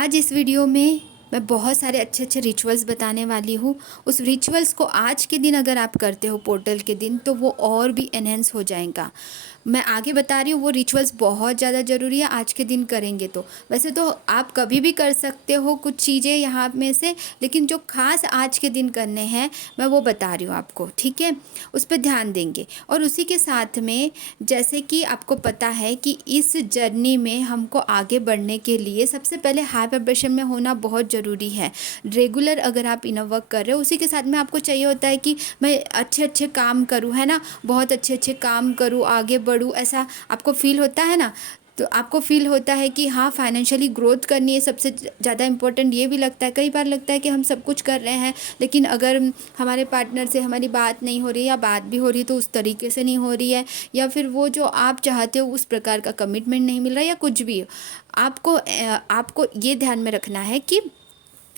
आज इस वीडियो में मैं बहुत सारे अच्छे अच्छे रिचुअल्स बताने वाली हूँ। उस रिचुअल्स को आज के दिन अगर आप करते हो पोर्टल के दिन तो वो और भी एनहेंस हो जाएगा। मैं आगे बता रही हूँ, वो रिचुअल्स बहुत ज़्यादा ज़रूरी है आज के दिन करेंगे तो। वैसे तो आप कभी भी कर सकते हो कुछ चीज़ें यहाँ में से, लेकिन जो खास आज के दिन करने हैं मैं वो बता रही हूँ आपको, ठीक है। उस पर ध्यान देंगे। और उसी के साथ में जैसे कि आपको पता है कि इस जर्नी में हमको आगे बढ़ने के लिए सबसे पहले हाई वाइब्रेशन में होना बहुत ज़रूरी है। रेगुलर अगर आप इनर वर्क कर रहे हो, उसी के साथ में आपको चाहिए होता है कि मैं अच्छे अच्छे काम करूँ, है ना, बहुत अच्छे अच्छे काम करूँ, आगे बढ़ूँ, ऐसा आपको फील होता है ना। तो आपको फील होता है कि हाँ फाइनेंशियली ग्रोथ करनी है, सबसे ज़्यादा इम्पोर्टेंट ये भी लगता है। कई बार लगता है कि हम सब कुछ कर रहे हैं, लेकिन अगर हमारे पार्टनर से हमारी बात नहीं हो रही, या बात भी हो रही तो उस तरीके से नहीं हो रही है, या फिर वो जो आप चाहते हो उस प्रकार का कमिटमेंट नहीं मिल रहा, या कुछ भी हो, आपको ये ध्यान में रखना है कि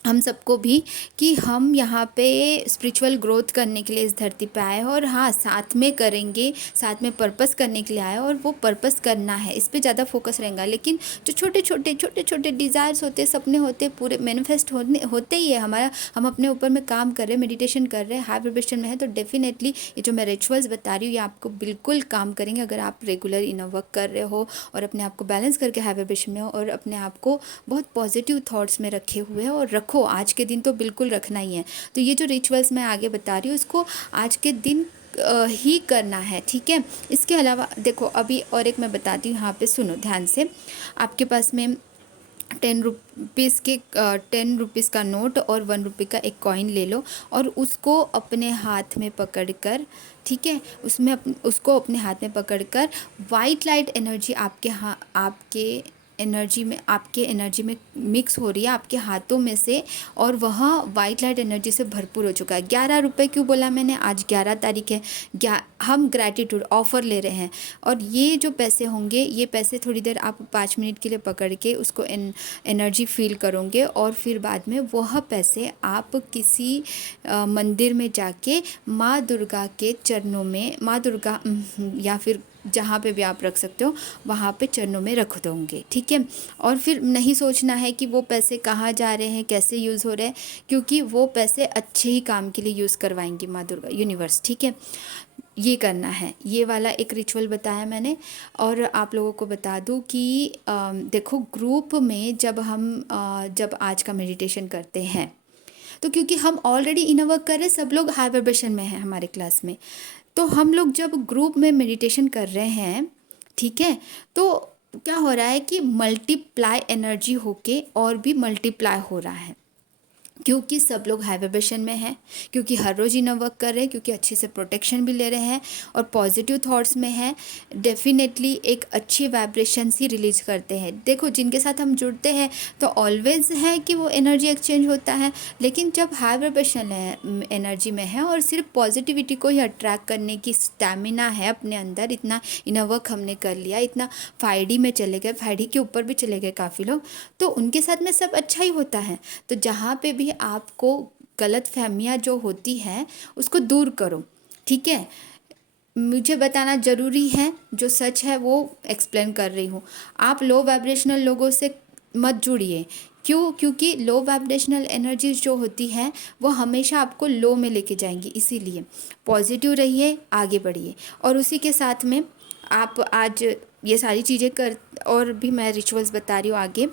हम सबको भी, कि हम यहाँ पे स्पिरिचुअल ग्रोथ करने के लिए इस धरती पे आए हैं, और हाँ साथ में करेंगे, साथ में पर्पस करने के लिए आए हैं, और वो पर्पस करना है, इस पे ज़्यादा फोकस रहेगा। लेकिन जो छोटे छोटे डिज़ायर्स होते, सपने होते, पूरे मैनिफेस्ट होते ही है हमारा। हम अपने ऊपर में काम कर रहे हैं, मेडिटेशन कर रहे हैं, हाई वाइब्रेशन में है, तो डेफिनेटली ये जो मैं रिचुअल्स बता रही हूँ ये आपको बिल्कुल काम करेंगे अगर आप रेगुलर इनर वर्क कर रहे हो और अपने आप को बैलेंस करके हाई वाइब्रेशन में हो, और अपने आप को बहुत पॉजिटिव थॉट्स में रखे हुए हैं। और रखो, आज के दिन तो बिल्कुल रखना ही है। तो ये जो रिचुअल्स मैं आगे बता रही हूँ इसको आज के दिन ही करना है, ठीक है। इसके अलावा देखो, अभी और एक मैं बताती हूँ, यहाँ पे सुनो ध्यान से। आपके पास में 10 रुपीज़ का नोट और 1 रुपये का एक कॉइन ले लो, और उसको अपने हाथ में पकड़कर, ठीक है, उसको अपने हाथ में पकड़कर वाइट लाइट एनर्जी आपके एनर्जी में मिक्स हो रही है आपके हाथों में से, और वह वाइट लाइट एनर्जी से भरपूर हो चुका है। 11 रुपये क्यों बोला मैंने, आज 11 तारीख है, हम ग्रैटिट्यूड ऑफ़र ले रहे हैं। और ये जो पैसे होंगे, ये पैसे थोड़ी देर आप 5 मिनट के लिए पकड़ के उसको एनर्जी फील करोगे, और फिर बाद में वह पैसे आप किसी मंदिर में जाके माँ दुर्गा के चरणों में, माँ दुर्गा या फिर जहाँ पे भी आप रख सकते हो वहाँ पे चरणों में रख दोगे, ठीक है। और फिर नहीं सोचना है कि वो पैसे कहाँ जा रहे हैं, कैसे यूज़ हो रहे हैं, क्योंकि वो पैसे अच्छे ही काम के लिए यूज़ करवाएंगी माँ दुर्गा, यूनिवर्स, ठीक है। ये करना है, ये वाला एक रिचुअल बताया मैंने। और आप लोगों को बता दूं कि देखो, ग्रुप में जब आज का मेडिटेशन करते हैं, तो क्योंकि हम ऑलरेडी इनर वर्क कर रहे हैं, सब लोग हाई वाइब्रेशन में हैं हमारे क्लास में, तो हम लोग जब ग्रुप में मेडिटेशन कर रहे हैं, ठीक है, तो क्या हो रहा है कि मल्टीप्लाई एनर्जी होके और भी मल्टीप्लाई हो रहा है, क्योंकि सब लोग हाई वाइब्रेशन में हैं, क्योंकि हर रोज़ इनर वर्क कर रहे हैं, क्योंकि अच्छे से प्रोटेक्शन भी ले रहे हैं और पॉजिटिव थॉट्स में हैं। डेफिनेटली एक अच्छी वाइब्रेशन ही रिलीज करते हैं। देखो, जिनके साथ हम जुड़ते हैं तो ऑलवेज है कि वो एनर्जी एक्सचेंज होता है, लेकिन जब हाई वाइब्रेशन एनर्जी में है और सिर्फ पॉजिटिविटी को ही अट्रैक्ट करने की स्टैमिना है अपने अंदर, इतना इनर वर्क हमने कर लिया, इतना 5D में चले गए, 5D के ऊपर भी चले गए काफ़ी लोग, तो उनके साथ में सब अच्छा ही होता है। तो जहाँ पे भी आपको गलत फहमियाँ जो होती है उसको दूर करो, ठीक है। मुझे बताना ज़रूरी है, जो सच है वो एक्सप्लेन कर रही हूँ। आप लो वाइब्रेशनल लोगों से मत जुड़िए। क्यों? क्योंकि लो वाइब्रेशनल एनर्जीज जो होती हैं वो हमेशा आपको लो में लेके जाएंगी, इसीलिए पॉजिटिव रहिए, आगे बढ़िए। और उसी के साथ में आप आज ये सारी चीज़ें कर, और भी मैं रिचुअल्स बता रही हूँ आगे,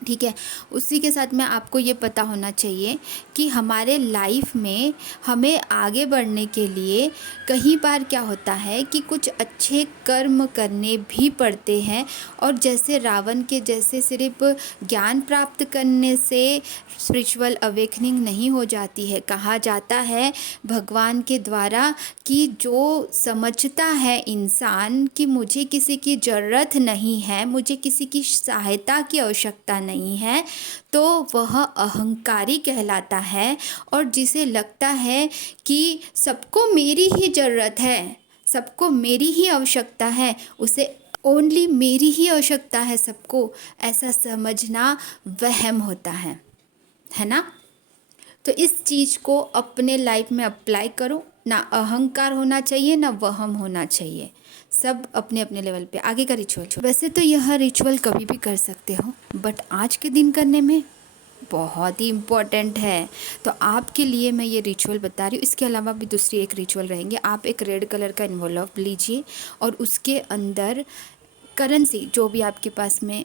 ठीक है। उसी के साथ में आपको ये पता होना चाहिए कि हमारे लाइफ में हमें आगे बढ़ने के लिए कई बार क्या होता है कि कुछ अच्छे कर्म करने भी पड़ते हैं। और जैसे रावण के जैसे सिर्फ ज्ञान प्राप्त करने से स्पिरिचुअल अवेकनिंग नहीं हो जाती है। कहा जाता है भगवान के द्वारा कि जो समझता है इंसान कि मुझे किसी की ज़रूरत नहीं है, मुझे किसी की सहायता की आवश्यकता नहीं है, तो वह अहंकारी कहलाता है। और जिसे लगता है कि सबको मेरी ही ज़रूरत है, सबको मेरी ही आवश्यकता है, उसे ओनली मेरी ही आवश्यकता है सबको, ऐसा समझना वहम होता है ना। तो इस चीज़ को अपने लाइफ में अप्लाई करो, ना अहंकार होना चाहिए ना वहम होना चाहिए, सब अपने अपने लेवल पे। आगे का रिचुअल, वैसे तो यह रिचुअल कभी भी कर सकते हो, बट आज के दिन करने में बहुत ही इम्पोर्टेंट है। तो आपके लिए मैं ये रिचुअल बता रही हूँ। इसके अलावा भी दूसरी एक रिचुअल रहेंगे। आप एक रेड कलर का इन्वॉल्व लीजिए और उसके अंदर करेंसी जो भी आपके पास में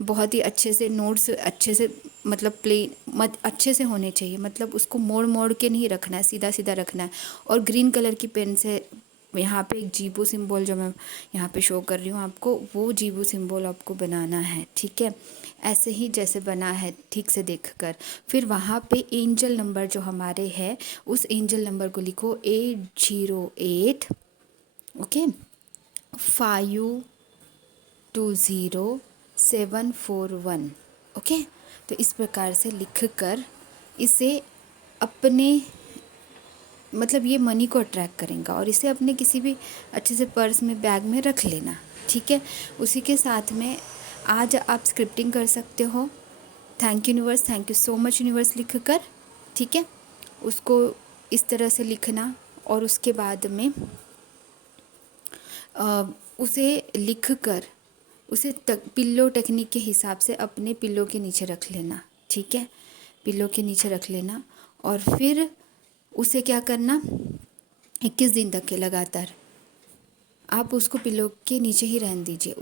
बहुत ही अच्छे से नोट्स अच्छे से मतलब प्लेन मत अच्छे से होने चाहिए, मतलब उसको मोड़ मोड़ के नहीं रखना है, सीधा सीधा रखना है। और ग्रीन कलर की पेन से यहाँ पे एक जीबू सिंबल जो मैं यहाँ पे शो कर रही हूँ आपको, वो जीबू सिंबल आपको बनाना है, ठीक है। ऐसे ही जैसे बना है ठीक से देखकर, फिर वहाँ पे एंजल नंबर जो हमारे है उस एंजल नंबर को लिखो 808, ओके, 520741, ओके। तो इस प्रकार से लिख कर इसे अपने मतलब ये मनी को अट्रैक्ट करेगा और इसे अपने किसी भी अच्छे से पर्स में बैग में रख लेना, ठीक है। उसी के साथ में आज आप स्क्रिप्टिंग कर सकते हो, thank you universe, thank you so much universe लिख कर, ठीक है। उसको इस तरह से लिखना और उसके बाद में उसे लिख कर उसे पिल्लो टेक्निक के हिसाब से अपने पिल्लो के नीचे रख लेना, ठीक है। पिल्लो के नीचे रख लेना और फिर उसे क्या करना, 21 दिन तक के लगातार आप उसको पिल्लो के नीचे ही रहने दीजिए।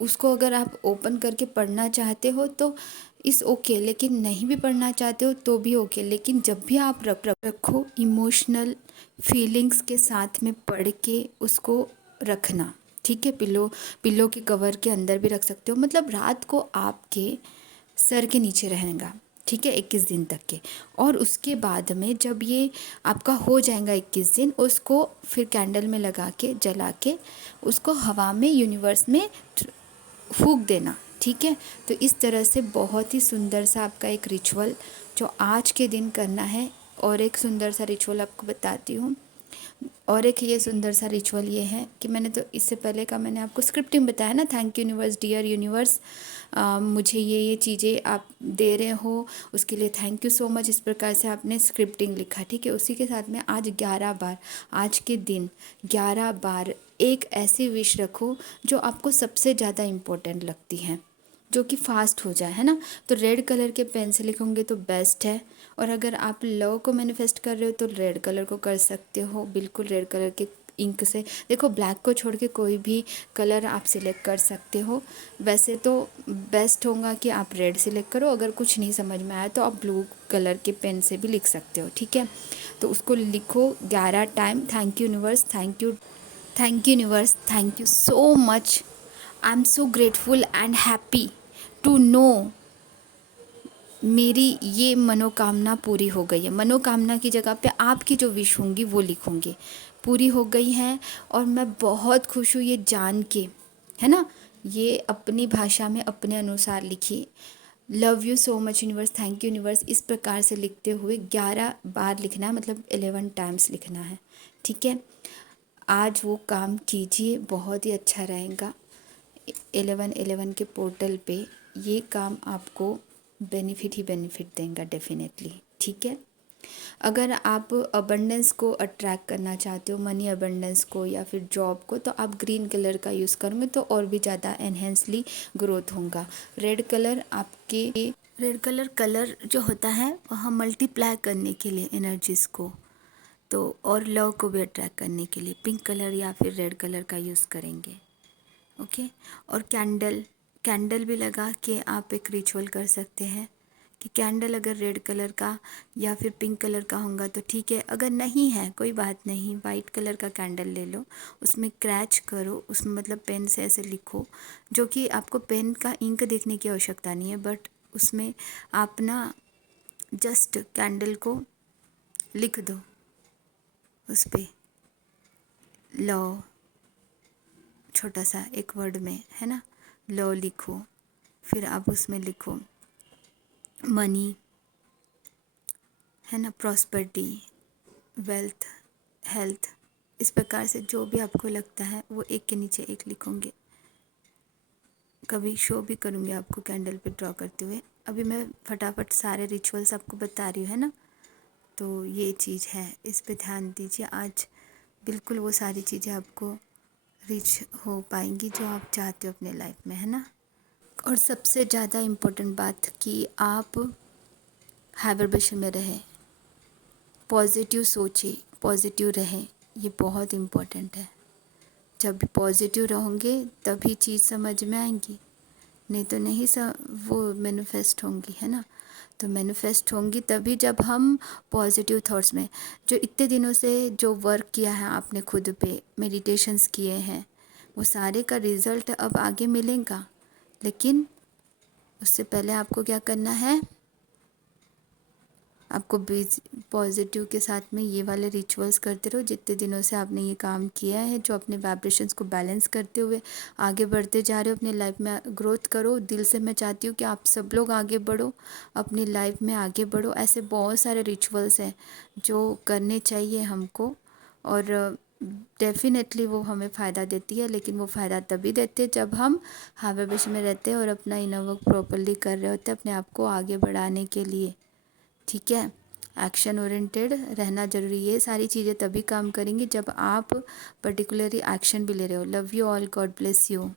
उसको अगर आप ओपन करके पढ़ना चाहते हो तो इस ओके, लेकिन नहीं भी पढ़ना चाहते हो तो भी ओके। लेकिन जब भी आप रखो इमोशनल फीलिंग्स के साथ में पढ़ के उसको रखना, ठीक है। पिल्लो के कवर के अंदर भी रख सकते हो, मतलब रात को आपके सर के नीचे रहेगा, ठीक है, 21 दिन तक के। और उसके बाद में जब ये आपका हो जाएगा 21 दिन, उसको फिर कैंडल में लगा के जला के उसको हवा में यूनिवर्स में फूंक देना, ठीक है। तो इस तरह से बहुत ही सुंदर सा आपका एक रिचुअल जो आज के दिन करना है। और एक सुंदर सा रिचुअल आपको बताती हूँ। और एक ये सुंदर सा रिचुअल ये है कि मैंने तो इससे पहले का मैंने आपको स्क्रिप्टिंग बताया ना, thank you universe, dear universe, मुझे ये चीज़ें आप दे रहे हो उसके लिए थैंक यू सो मच। इस प्रकार से आपने स्क्रिप्टिंग लिखा, ठीक है। उसी के साथ में आज 11 बार, आज के दिन 11 बार एक ऐसी विश रखो जो आपको सबसे ज़्यादा इम्पोर्टेंट लगती है, जो कि फास्ट हो जाए, है ना। तो रेड कलर के पेन से लिखोगे तो बेस्ट है। और अगर आप लव को मैनिफेस्ट कर रहे हो तो रेड कलर को कर सकते हो, बिल्कुल रेड कलर के इंक से। देखो ब्लैक को छोड़ के कोई भी कलर आप सिलेक्ट कर सकते हो। वैसे तो बेस्ट होगा कि आप रेड सिलेक्ट करो, अगर कुछ नहीं समझ में आया तो आप ब्लू कलर के पेन से भी लिख सकते हो, ठीक है। तो उसको लिखो 11 time, thank you universe, thank you universe, thank you so much, I am so grateful and happy to know मेरी ये मनोकामना पूरी हो गई है। मनोकामना की जगह पे आपकी जो विश होंगी वो लिखूंगी, पूरी हो गई है। और मैं बहुत खुश हूँ ये जान के, है ना। ये अपनी भाषा में अपने अनुसार लिखिए। Love you so much universe, thank you universe, इस प्रकार से लिखते हुए 11 बार लिखना है, मतलब 11 टाइम्स लिखना है, ठीक है। आज वो काम कीजिए, बहुत ही अच्छा रहेगा। 1111 के पोर्टल पे ये काम आपको बेनिफिट ही बेनिफिट देगा डेफिनेटली, ठीक है। अगर आप अबंडेंस को अट्रैक्ट करना चाहते हो, मनी अबंडेंस को या फिर जॉब को, तो आप ग्रीन कलर का यूज़ करोगे तो और भी ज़्यादा एनहेंसली ग्रोथ होगा। रेड कलर जो होता है वह मल्टीप्लाई करने के लिए एनर्जीज़ को, तो और लव को भी अट्रैक्ट करने के लिए पिंक कलर या फिर रेड कलर का यूज़ करेंगे, ओके। और कैंडल भी लगा के आप एक रिचुअल कर सकते हैं कि कैंडल अगर रेड कलर का या फिर पिंक कलर का होगा तो ठीक है, अगर नहीं है कोई बात नहीं, वाइट कलर का कैंडल ले लो, उसमें क्रैच करो, उसमें मतलब पेन से ऐसे लिखो, जो कि आपको पेन का इंक देखने की आवश्यकता नहीं है, बट उसमें आप ना जस्ट कैंडल को लिख दो, उस पर लव छोटा सा एक वर्ड में, है ना, लव लिखो। फिर आप उसमें लिखो मनी, है ना, प्रॉस्पेरिटी, वेल्थ, हेल्थ, इस प्रकार से जो भी आपको लगता है वो एक के नीचे एक लिखोगे। कभी शो भी करूँगी आपको कैंडल पे ड्रॉ करते हुए। अभी मैं फटाफट सारे रिचुअल्स आपको बता रही हूँ, है ना। तो ये चीज़ है, इस पे ध्यान दीजिए। आज बिल्कुल वो सारी चीज़ें आपको रीच हो पाएंगी जो आप चाहते हो अपने लाइफ में, है ना। और सबसे ज़्यादा इम्पोर्टेंट बात कि आप हाइब्रिडेशन में रहें, पॉजिटिव सोचिए, पॉजिटिव रहें, ये बहुत इम्पोर्टेंट है। जब पॉजिटिव रहोगे तभी चीज़ समझ में आएंगी, नहीं तो नहीं वो मैनिफेस्ट होंगी, है ना। तो मैनिफेस्ट होंगी तभी जब हम पॉजिटिव थॉट्स में, जो इतने दिनों से जो वर्क किया है आपने खुद पे, मेडिटेशंस किए हैं, वो सारे का रिज़ल्ट अब आगे मिलेगा। लेकिन उससे पहले आपको क्या करना है, आपको बीज पॉजिटिव के साथ में ये वाले रिचुअल्स करते रहो जितने दिनों से आपने ये काम किया है, जो अपने वाइब्रेशंस को बैलेंस करते हुए आगे बढ़ते जा रहे हो, अपनी लाइफ में ग्रोथ करो। दिल से मैं चाहती हूँ कि आप सब लोग आगे बढ़ो, अपनी लाइफ में आगे बढ़ो। ऐसे बहुत सारे रिचुअल्स हैं जो करने चाहिए हमको, और डेफिनेटली वो हमें फ़ायदा देती है। लेकिन वो फ़ायदा तभी देते हैं जब हम हाई वाइब्रेशन में रहते हैं और अपना इनर वर्क प्रॉपरली कर रहे होते हैं अपने आप को आगे बढ़ाने के लिए, ठीक है। एक्शन ओरिएंटेड रहना ज़रूरी है। ये सारी चीज़ें तभी काम करेंगी जब आप पर्टिकुलरली एक्शन भी ले रहे हो। Love you all, God bless you.